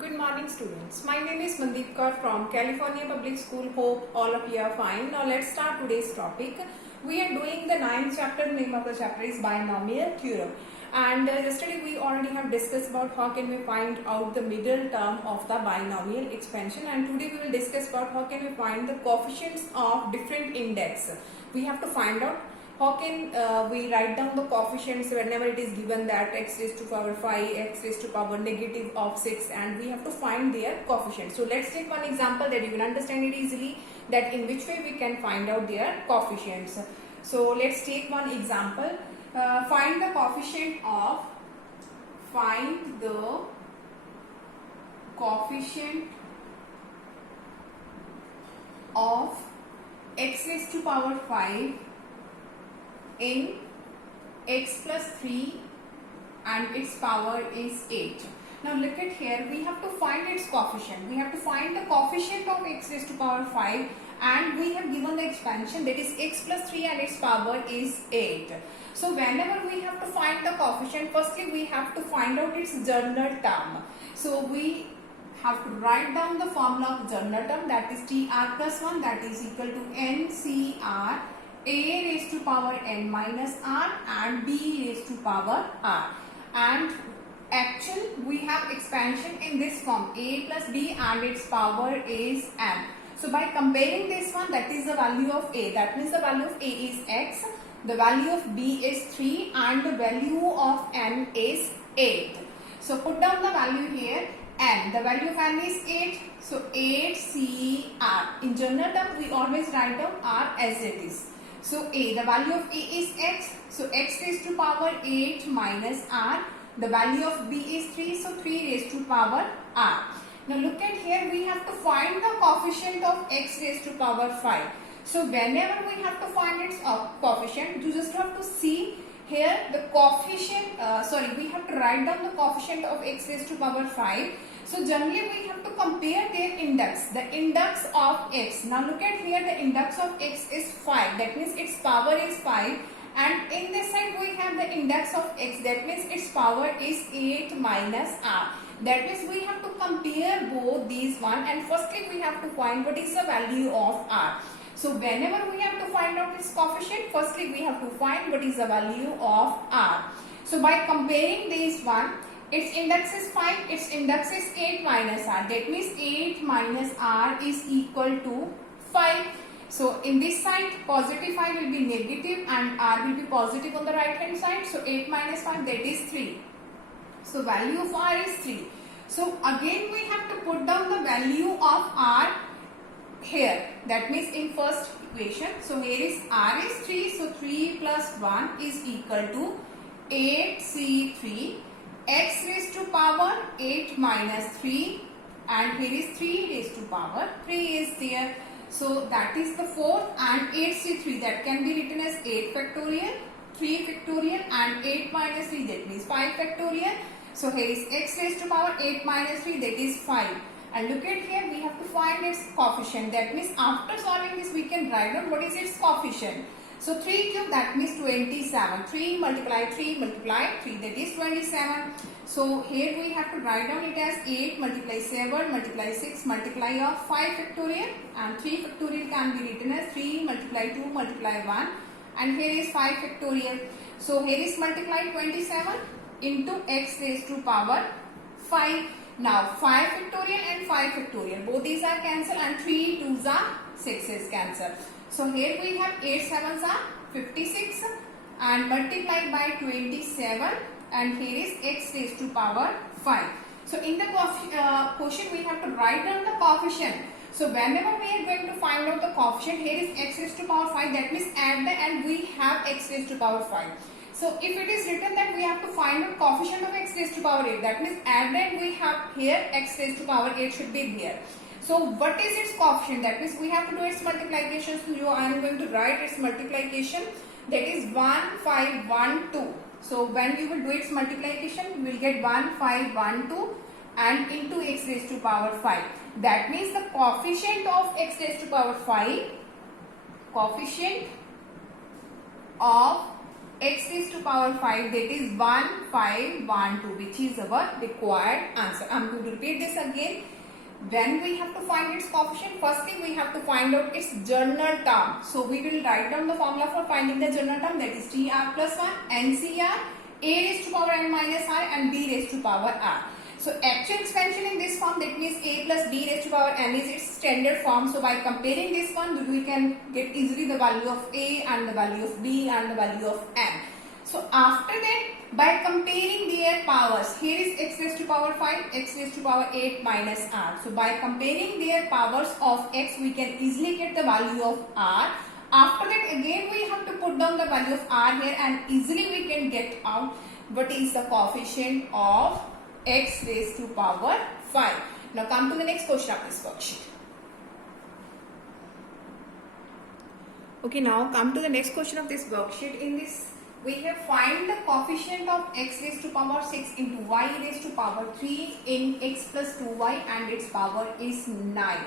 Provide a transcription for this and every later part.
Good morning, students. My name is Mandeep Kaur from California Public School. Hope all of you are fine. Now let's start today's topic. We are doing the 9th chapter. The name of the chapter is binomial theorem. And yesterday we already have discussed about how can we find out the middle term of the binomial expansion. And today we will discuss about how can we find the coefficients of different index. We have to find out how can we write down the coefficients whenever it is given that x raised to power 5, x raised to power negative of 6, and we have to find their coefficients. So let's take one example that you can understand it easily, that in which way we can find out their coefficients. So let's take one example. Find the coefficient of x raised to power 5 in x plus 3 and its power is 8. Now look at here, we have to find its coefficient. We have to find the coefficient of x raised to power 5, and we have given the expansion, that is x plus 3 and its power is 8. So whenever we have to find the coefficient, firstly we have to find out its general term. So we have to write down the formula of general term, that is TR plus 1, that is equal to NCR a raised to power n minus r and b raised to power r. And actual we have expansion in this form, a plus b and its power is m. So by comparing this one, that is the value of a, that means the value of a is x, the value of b is 3 and the value of n is 8. So put down the value here, n, the value of n is 8, so 8CR. In general term we always write down r as it is. So a, the value of a is x, so x raised to power 8 minus r. The value of b is 3, so 3 raised to power r. Now look at here, we have to find the coefficient of x raised to power 5. So whenever we have to find its coefficient, you just have to see here the coefficient, we have to write down the coefficient of x raised to power 5. So generally we have to compare their index, the index of x. Now look at here, the index of x is 5, that means its power is 5, and in this side we have the index of x, that means its power is 8 minus r. That means we have to compare both these one, and firstly we have to find what is the value of r. So whenever we have to find out its coefficient, firstly we have to find what is the value of r. So by comparing these one, its index is 5, its index is 8 minus r. That means 8 minus r is equal to 5. So in this side, positive 5 will be negative and r will be positive on the right hand side. So 8 minus 5, that is 3. So value of r is 3. So again we have to put down the value of r here. That means in first equation. So here is r is 3. So 3 plus 1 is equal to 8C3. X raised to power 8 minus 3, and here is 3 raised to power 3 is there. So that is the fourth, and 8C3, that can be written as 8 factorial, 3 factorial and 8 minus 3, that means 5 factorial. So here is x raised to power 8 minus 3, that is 5. And look at here, we have to find its coefficient. That means after solving this we can write down what is its coefficient. So 3 cube, that means 27. 3 multiply 3 multiply 3, that is 27. So here we have to write down it as 8 multiply 7 multiply 6 multiply of 5 factorial, and 3 factorial can be written as 3 multiply 2 multiply 1, and here is 5 factorial. So here is multiply 27 into x raised to power 5. Now 5 factorial and 5 factorial, both these are cancelled, and 3 2s are 6s cancelled. So here we have 8 7s are 56 and multiplied by 27, and here is x raised to power 5. So in the quotient we have to write down the coefficient. So whenever we are going to find out the coefficient, here is x raised to power 5, that means at the end we have x raised to power 5. So if it is written that we have to find out coefficient of x raised to power 8, that means at the end we have here x raised to power 8 should be there. So what is its coefficient? That means we have to do its multiplication. So I am going to write its multiplication, that is 1 5 1 2. So when you will do its multiplication, you will get 1 5 1 2 and into x raised to power 5. That means the coefficient of x raised to power 5, coefficient of x raised to power 5, that is 1, 5, 1, 2, which is our required answer. I am going to repeat this again. When we have to find its coefficient, firstly we have to find out its general term. So we will write down the formula for finding the general term, that is TR plus 1 NCR a raised to power n minus r and b raised to power r. So actual expansion in this form, that means a plus b raised to power n is its standard form. So by comparing this one, we can get easily the value of a and the value of b and the value of n. So after that, by comparing their powers, here is x raised to power 5, x raised to power 8 minus r. So by comparing their powers of x, we can easily get the value of r. After that, again we have to put down the value of r here and easily we can get out what is the coefficient of x raised to power 5. Now come to the next question of this worksheet. Okay, now come to the next question of this worksheet. In this, we have find the coefficient of x raised to power 6 into y raised to power 3 in x plus 2y and its power is 9.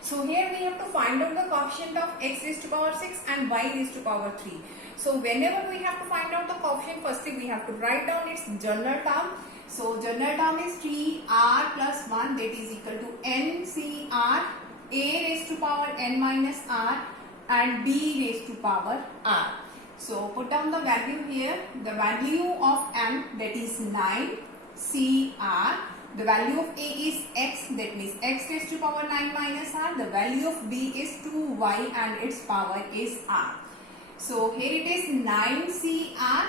So here we have to find out the coefficient of x raised to power 6 and y raised to power 3. So whenever we have to find out the coefficient, firstly we have to write down its general term. So general term is 3r plus 1, that is equal to NCR a raised to power n minus r and b raised to power r. So put down the value here. The value of m, that is 9 CR. The value of a is x, that means x raised to power 9 minus r. The value of b is 2y and its power is r. So here it is 9 CR.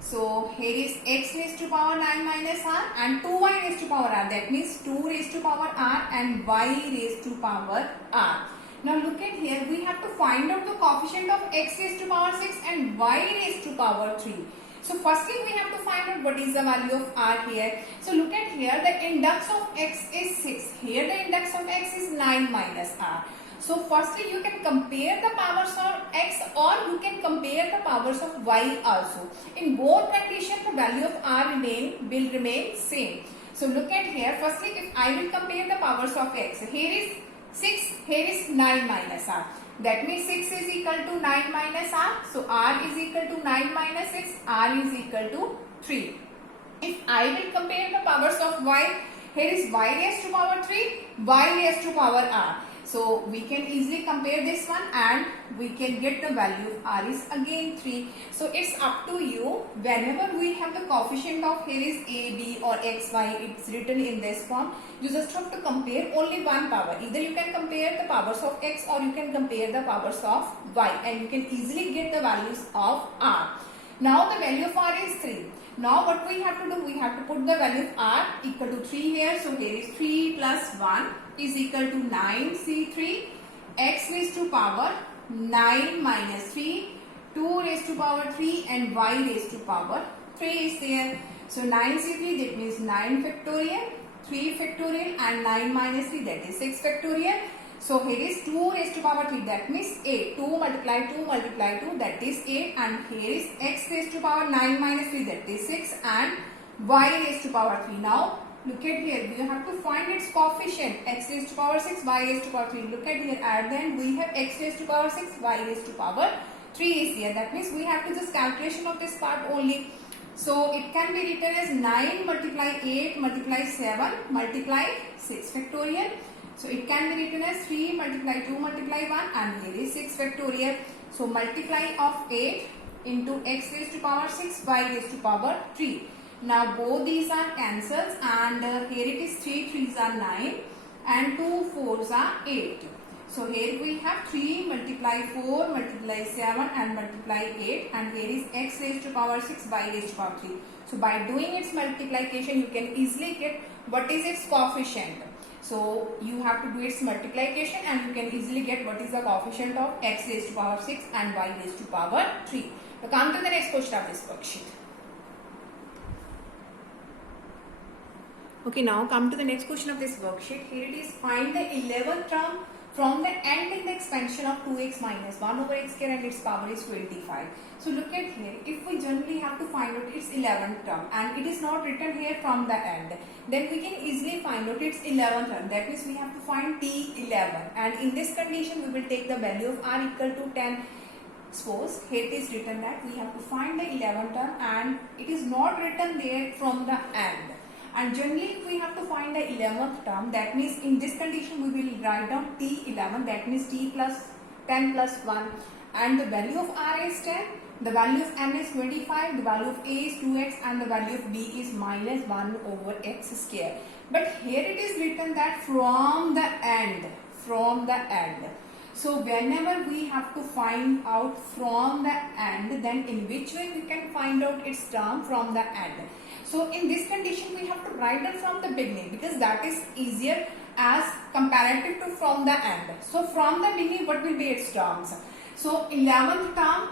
So here is x raised to power 9 minus r and 2y raised to power r. That means 2 raised to power r and y raised to power r. Now look at here, we have to find out the coefficient of x raised to power 6 and y raised to power 3. So firstly we have to find out what is the value of r here. So look at here, the index of x is 6. Here the index of x is 9 minus r. So firstly you can compare the powers of x or you can compare the powers of y also. In both conditions the value of r will remain same. So look at here, firstly if I will compare the powers of x, here is 6, here is 9 minus r. That means 6 is equal to 9 minus r. So r is equal to 9 minus 6, r is equal to 3. If I will compare the powers of y, here is y raised to power 3, y raised to power r. So we can easily compare this one and we can get the value of r is again 3. So it's up to you. Whenever we have the coefficient of here is a, b or x, y, it's written in this form. You just have to compare only one power. Either you can compare the powers of x or you can compare the powers of y and you can easily get the values of r. Now the value of r is 3. Now what we have to do, we have to put the value of r equal to 3 here. So here is 3 plus 1 is equal to 9 C3, x raised to power 9 minus 3, 2 raised to power 3 and y raised to power 3 is there. So 9 C3, that means 9 factorial, 3 factorial and 9 minus 3, that is 6 factorial. So here is 2 raised to power 3, that means 8. 2 multiply 2 multiply 2, that is 8, and here is x raised to power 9 minus 3, that is 6, and y raised to power 3. Now look at here, we have to find its coefficient, x raised to power 6, y raised to power 3. Look at here, at the end we have x raised to power 6, y raised to power 3 is here. That means we have to just calculation of this part only. So it can be written as 9 multiply 8 multiply 7 multiply 6 factorial. So it can be written as 3 multiply 2 multiply 1 and here is 6 factorial. So multiply of 8 into x raised to power 6, y raised to power 3. Now both these are cancels and here it is 3 3s are 9 and 2 4s are 8. So here we have 3 multiply 4 multiply 7 and multiply 8 and here is x raised to power 6, y raised to power 3. So by doing its multiplication you can easily get what is its coefficient. So you have to do its multiplication and you can easily get what is the coefficient of x raised to power 6 and y raised to power 3. Now come to the next question of this worksheet. Okay, now come to the next question of this worksheet. Here it is, find the 11th term from the end in the expansion of 2x minus 1 over x square and its power is 25. So look at here, if we generally have to find out its 11th term and it is not written here from the end, then we can easily find out its 11th term. That means we have to find T11 and in this condition we will take the value of r equal to 10. Suppose here it is written that we have to find the 11th term and it is not written there from the end. And generally if we have to find the 11th term, that means in this condition we will write down t11, that means t plus 10 plus 1, and the value of r is 10, the value of n is 25, the value of a is 2x, and the value of b is minus 1 over x square. But here it is written that from the end. So whenever we have to find out from the end, then in which way we can find out its term from the end? So in this condition we have to write it from the beginning, because that is easier as comparative to from the end. So from the beginning, what will be its terms? So 11th term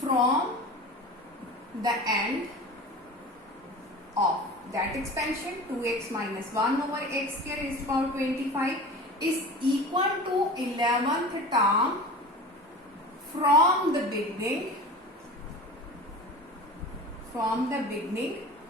from the end of that expansion 2x minus 1 over x square is about 25 is equal to 11th term from the beginning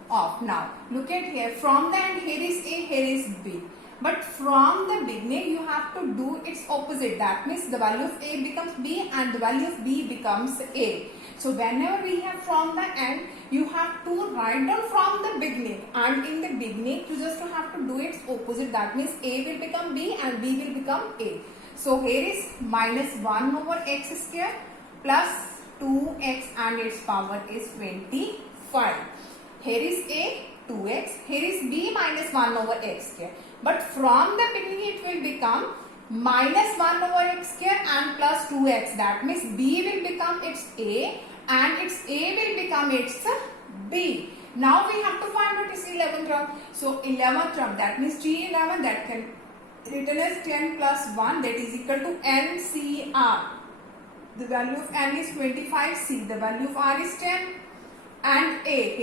of. Now look at here, from the end, here is a, here is b, but from the beginning you have to do its opposite. That means the value of a becomes b and the value of b becomes a. So whenever we have from the end, you have to write down from the beginning, and in the beginning you just have to do its opposite. That means a will become b and b will become a. So here is minus 1 over x square plus 2x and its power is 25. Here is a, 2x, here is b minus 1 over x square. But from the beginning it will become minus 1 over x square and plus 2x. That means b will become its a and its a will become its b. Now we have to find out its 11th term. So 11th term, that means T11, that can written as 10 plus 1, that is equal to NCR. The value of n is 25c, the value of r is 10, and a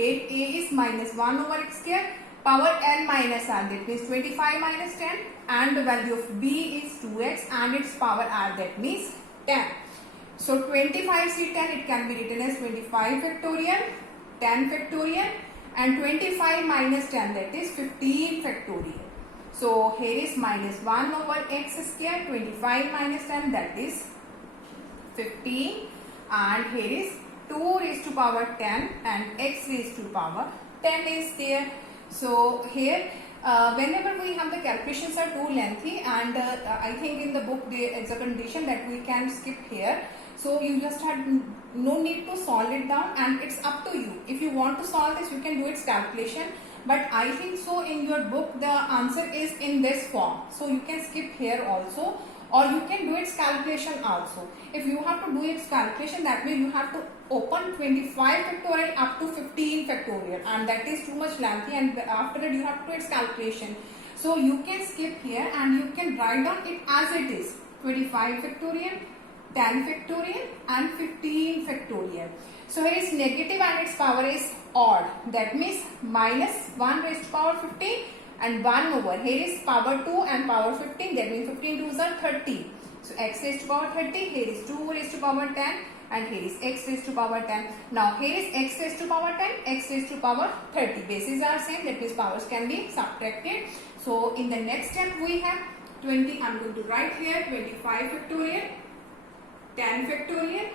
is minus 1 over x square power n minus r, that means 25 minus 10, and the value of b is 2x and its power r, that means 10. So 25c 10, it can be written as 25 factorial, 10 factorial, and 25 minus 10, that is 15 factorial. So here is minus 1 over x square, 25 minus 10, that is 15, and here is 2 raised to power 10 and x raised to power 10 is there. So here whenever we have the calculations are too lengthy, and I think in the book there is a condition that we can skip here. So you just had no need to solve it down, and it's up to you. If you want to solve this, you can do its calculation. But I think so in your book the answer is in this form. So you can skip here also, or you can do its calculation also. If you have to do its calculation, that means you have to open 25 factorial up to 15 factorial, and that is too much lengthy, and after that you have to do its calculation. So you can skip here and you can write down it as it is: 25 factorial, 10 factorial and 15 factorial. So here is negative and its power is odd, that means minus 1 raised to power 15 and 1 over, here is power 2 and power 15, that means 15 2s are 30. So x raised to power 30, here is 2 raised to power 10, and here is x raised to power 10. Now here is x raised to power 10, x raised to power 30. Bases are same, that means powers can be subtracted. So in the next step we have 20, I am going to write here 25 factorial, 10 factorial,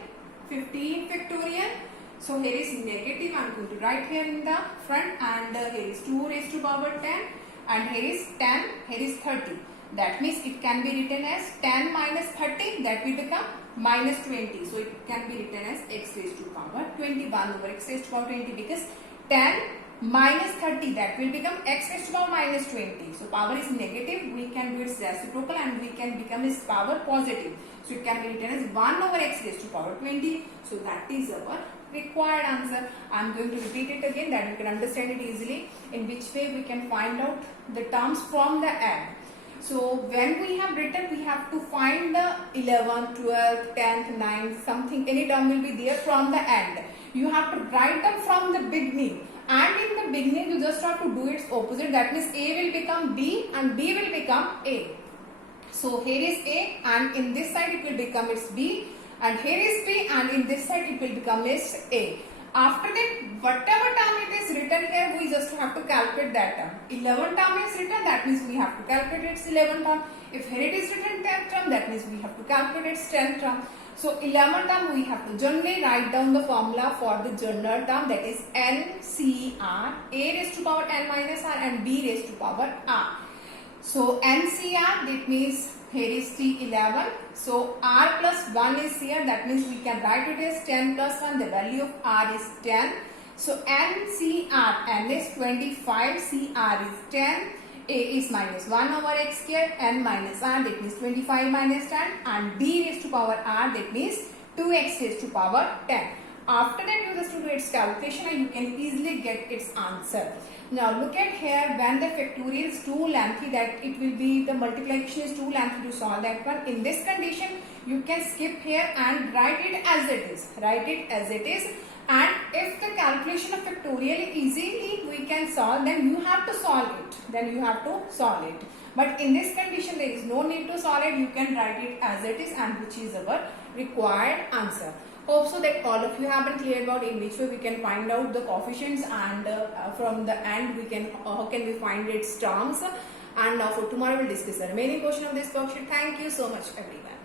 15 factorial. So here is negative, I am going to write here in the front, and here is 2 raised to power 10, and here is 10, here is 30. That means it can be written as 10 minus 30, that will become minus 20. So it can be written as x raised to power 21 over x raised to power 20, because 10 minus 30, that will become x raised to power minus 20. So power is negative, we can do its reciprocal and we can become its power positive. So it can be written as 1 over x raised to power 20. So that is our required answer. I am going to repeat it again that you can understand it easily, in which way we can find out the terms from the end. So when we have written, we have to find the 11th, 12th, 10th, 9th, something, any term will be there from the end. You have to write them from the beginning, and in the beginning you just have to do its opposite. That means A will become B and B will become A. So here is A, and in this side it will become its B, and here is B, and in this side it will become its A. After that, whatever term it is written here, we just have to calculate that term. 11 term is written, that means we have to calculate its 11 term. If here it is written 10th term, that means we have to calculate its 10th term. So 11 term, we have to generally write down the formula for the general term, that is NCR, a raised to power n minus r and b raised to power r. So NCR, that means here is T11. So R plus 1 is here, that means we can write it as 10 plus 1, the value of R is 10. So NCR, N is 25, CR is 10, A is minus 1 over x square, N minus R, that means 25 minus 10, and B raised to power R, that means 2x raised to power 10. After that, you just do its calculation and you can easily get its answer. Now look at here, when the factorial is too lengthy, that it will be, the multiplication is too lengthy to solve that one. In this condition, you can skip here and write it as it is. Write it as it is. And if the calculation of factorial easily we can solve, then you have to solve it. But in this condition, there is no need to solve it. You can write it as it is, and which is our required answer. Hope so that all of you have been clear about in which way we can find out the coefficients, and from the end we can how can we find its terms. And now for tomorrow we'll discuss the remaining portion of this worksheet. Thank you so much everyone.